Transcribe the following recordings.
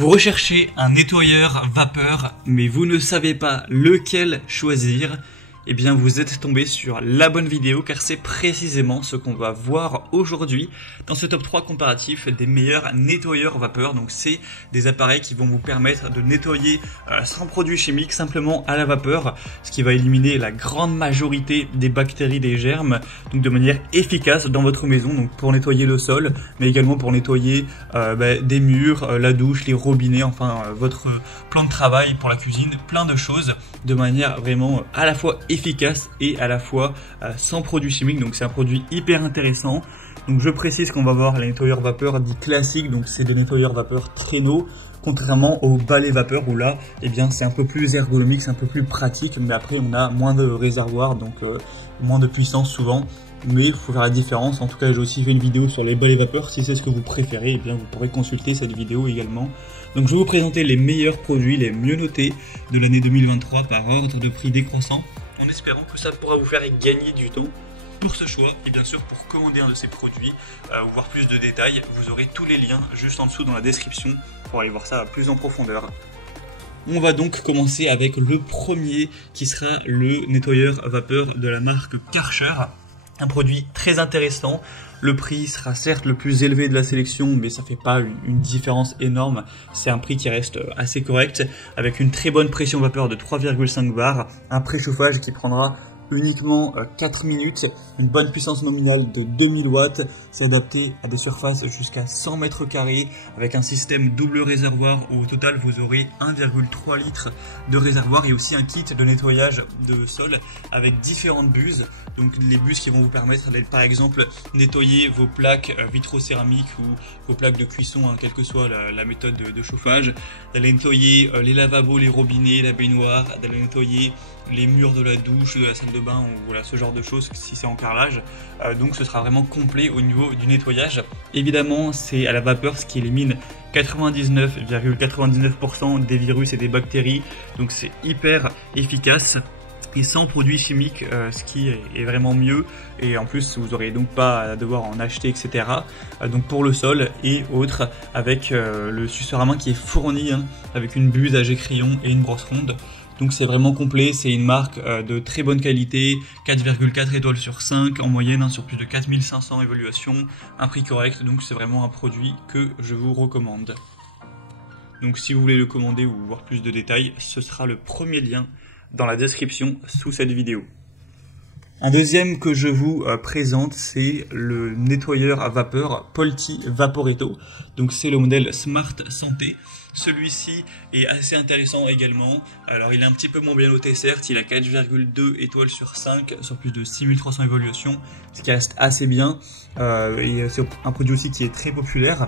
Vous recherchez un nettoyeur vapeur, mais vous ne savez pas lequel choisir. Eh bien, vous êtes tombé sur la bonne vidéo car c'est précisément ce qu'on va voir aujourd'hui dans ce top 3 comparatif des meilleurs nettoyeurs vapeur. Donc, c'est des appareils qui vont vous permettre de nettoyer sans produits chimiques, simplement à la vapeur, ce qui va éliminer la grande majorité des bactéries, des germes, donc de manière efficace dans votre maison, donc pour nettoyer le sol, mais également pour nettoyer des murs, la douche, les robinets, enfin votre plan de travail pour la cuisine, plein de choses de manière vraiment à la fois efficace et à la fois sans produits chimiques. Donc c'est un produit hyper intéressant. Donc je précise qu'on va voir les nettoyeurs vapeur dits classiques, donc c'est des nettoyeurs vapeur traîneau, contrairement aux balais vapeur où là, eh bien c'est un peu plus ergonomique, c'est un peu plus pratique, mais après on a moins de réservoirs, donc moins de puissance souvent. Mais il faut faire la différence. En tout cas, j'ai aussi fait une vidéo sur les balais vapeur. Si c'est ce que vous préférez, eh bien vous pourrez consulter cette vidéo également. Donc je vais vous présenter les meilleurs produits, les mieux notés de l'année 2023 par ordre de prix décroissant, en espérant que ça pourra vous faire gagner du temps pour ce choix. Et bien sûr, pour commander un de ces produits ou voir plus de détails, vous aurez tous les liens juste en dessous dans la description pour aller voir ça plus en profondeur. On va donc commencer avec le premier qui sera le nettoyeur vapeur de la marque Karcher. Un produit très intéressant. Le prix sera certes le plus élevé de la sélection, mais ça fait pas une différence énorme. C'est un prix qui reste assez correct, avec une très bonne pression vapeur de 3,5 bars, un préchauffage qui prendra uniquement 4 minutes, une bonne puissance nominale de 2000 watts, c'est adapté à des surfaces jusqu'à 100 mètres carrés avec un système double réservoir où au total vous aurez 1,3 litres de réservoir et aussi un kit de nettoyage de sol avec différentes buses. Donc les buses qui vont vous permettre d'aller par exemple nettoyer vos plaques vitrocéramiques ou vos plaques de cuisson, hein, quelle que soit la méthode de chauffage, d'aller nettoyer les lavabos, les robinets, la baignoire, d'aller nettoyer les murs de la douche, de la salle de bain ou voilà, ce genre de choses si c'est en carrelage. Donc ce sera vraiment complet au niveau du nettoyage. Évidemment c'est à la vapeur, ce qui élimine 99,99% des virus et des bactéries, donc c'est hyper efficace et sans produits chimiques, ce qui est vraiment mieux. Et en plus vous n'aurez donc pas à devoir en acheter, etc. Donc pour le sol et autres, avec le suceur à main qui est fourni, hein, avec une buse à jet crayon et une brosse ronde. Donc c'est vraiment complet, c'est une marque de très bonne qualité, 4,4 étoiles sur 5 en moyenne, hein, sur plus de 4500 évaluations, un prix correct, donc c'est vraiment un produit que je vous recommande. Donc si vous voulez le commander ou voir plus de détails, ce sera le premier lien dans la description sous cette vidéo. Un deuxième que je vous présente, c'est le nettoyeur à vapeur Polti Vaporetto. Donc c'est le modèle Smart Santé. Celui-ci est assez intéressant également. Alors il est un petit peu moins bien noté certes, il a 4,2 étoiles sur 5 sur plus de 6300 évaluations, ce qui reste assez bien. Et c'est un produit aussi qui est très populaire.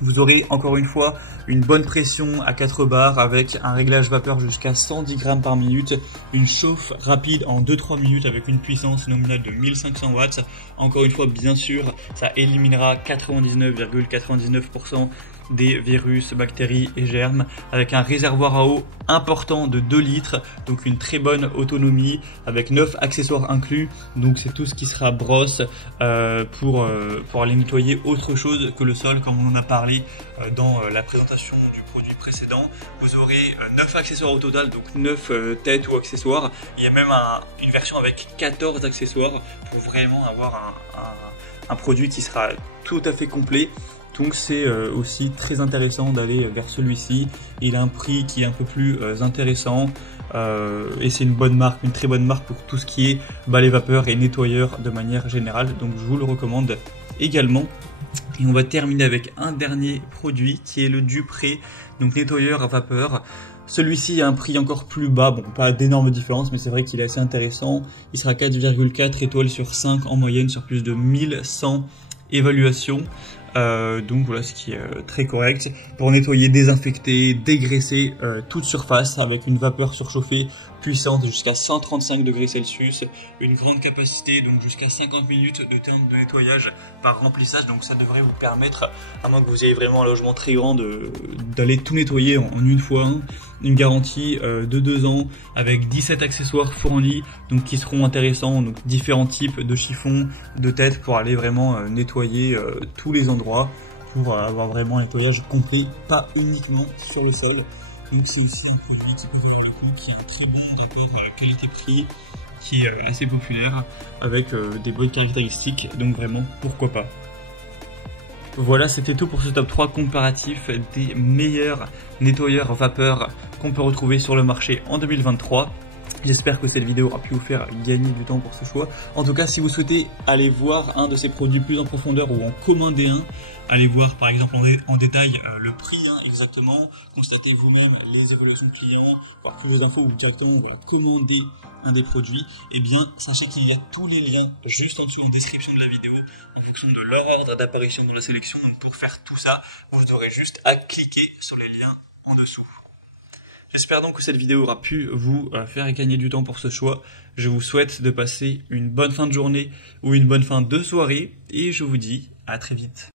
Vous aurez encore une fois une bonne pression à 4 bars avec un réglage vapeur jusqu'à 110 grammes par minute, une chauffe rapide en 2-3 minutes avec une puissance nominale de 1500 watts. Encore une fois, bien sûr, ça éliminera 99,99% des virus, bactéries et germes avec un réservoir à eau important de 2 litres, donc une très bonne autonomie avec 9 accessoires inclus. Donc c'est tout ce qui sera brosse pour aller nettoyer autre chose que le sol, comme on en a parlé dans la présentation du produit précédent. Vous aurez 9 accessoires au total, donc 9 têtes ou accessoires. Il y a même une version avec 14 accessoires pour vraiment avoir un produit qui sera tout à fait complet. Donc c'est aussi très intéressant d'aller vers celui-ci. Il a un prix qui est un peu plus intéressant et c'est une bonne marque, une très bonne marque pour tout ce qui est balai vapeur et nettoyeur de manière générale. Donc je vous le recommande également. Et on va terminer avec un dernier produit qui est le Dupré, donc nettoyeur à vapeur. Celui-ci a un prix encore plus bas, bon pas d'énormes différences, mais c'est vrai qu'il est assez intéressant. Il sera 4,4 étoiles sur 5 en moyenne sur plus de 1100 évaluations. Donc voilà, ce qui est très correct pour nettoyer, désinfecter, dégraisser toute surface avec une vapeur surchauffée puissante jusqu'à 135 degrés Celsius, une grande capacité, donc jusqu'à 50 minutes de temps de nettoyage par remplissage. Donc ça devrait vous permettre, à moins que vous ayez vraiment un logement très grand, d'aller tout nettoyer en une fois. Une garantie de 2 ans avec 17 accessoires fournis, donc qui seront intéressants, donc différents types de chiffons, de têtes pour aller vraiment nettoyer tous les endroits. pour avoir vraiment un nettoyage complet, pas uniquement sur le sel. Donc c'est ici un produit qui a un très bon rapport qualité-prix, qui est assez populaire, avec des bonnes caractéristiques, donc vraiment pourquoi pas. Voilà, c'était tout pour ce top 3 comparatif des meilleurs nettoyeurs vapeur qu'on peut retrouver sur le marché en 2023. J'espère que cette vidéo aura pu vous faire gagner du temps pour ce choix. En tout cas, si vous souhaitez aller voir un de ces produits plus en profondeur ou en commander un, allez voir par exemple en détail le prix exactement, constatez vous-même les évolutions clients, voir plus d'infos ou directement commander un des produits, et bien sachez qu'il y a tous les liens juste en dessous en description de la vidéo en fonction de leur ordre d'apparition dans la sélection. Donc pour faire tout ça, vous aurez juste à cliquer sur les liens en dessous. J'espère donc que cette vidéo aura pu vous faire gagner du temps pour ce choix. Je vous souhaite de passer une bonne fin de journée ou une bonne fin de soirée et je vous dis à très vite.